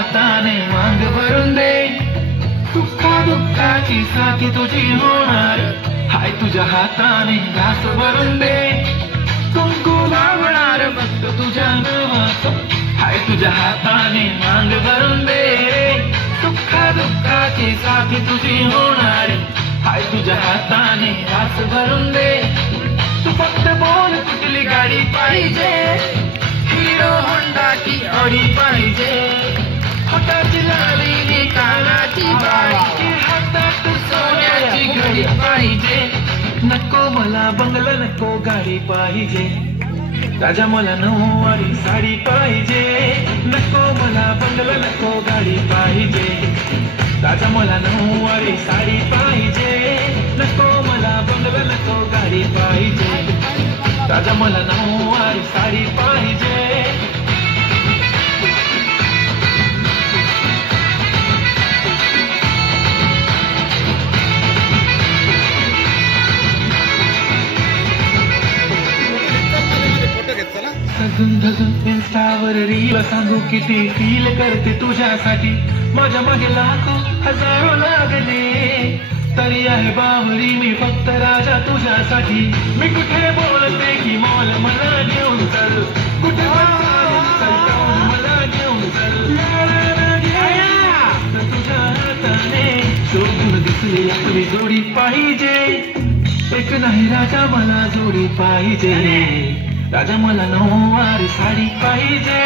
हाताने मांग भरून दे, सुखा दुःखाची साथी तुझी होणार, हाय तुझ्या हाताने घास भरून दे, कुंकू लावणार फक्त तुझ्या नावाचं, हाय तुझ्या हाताने मांग भरून दे, सुखा दुःखाची साथी तुझी होणार, हाय तुझ्या हाताने घास भरून दे, तू फक्त बोल कुठली गाडी पाहिजे, हिरो होंडा की ऑडी पाहिजे, हाताची लाली कानाची बाळी, हातात सोन्याची घडी पाहिजे, नको मला बंगला नको गाडी पाहिजे, राजा मला नऊवारी साडी पाहिजे, नको मला बंगला नको गाडी पाहिजे, राजा मला नऊवारी साडी पाहिजे, नको मला बंगला नको गाडी पाहिजे, राजा मला नऊवारी साडी पाहिजे. सजून धजून इन्स्टावर रील सांगू किती फील करते तुझ्यासाठी, माझ्या मागे लाखो हजारो लागले, तरी आहे बावरी मी फक्त राजा तुझ्यासाठी, मी कुठे बोलते की मॉल मला घेऊन चल, कुठे मला घेऊन चल, तुझ्या हाताने शोधून दिसली आपली जोडी पाहिजे, एक नाही राजा मला जोडी पाहिजे, राजा मला नऊवारी साडी पाहिजे.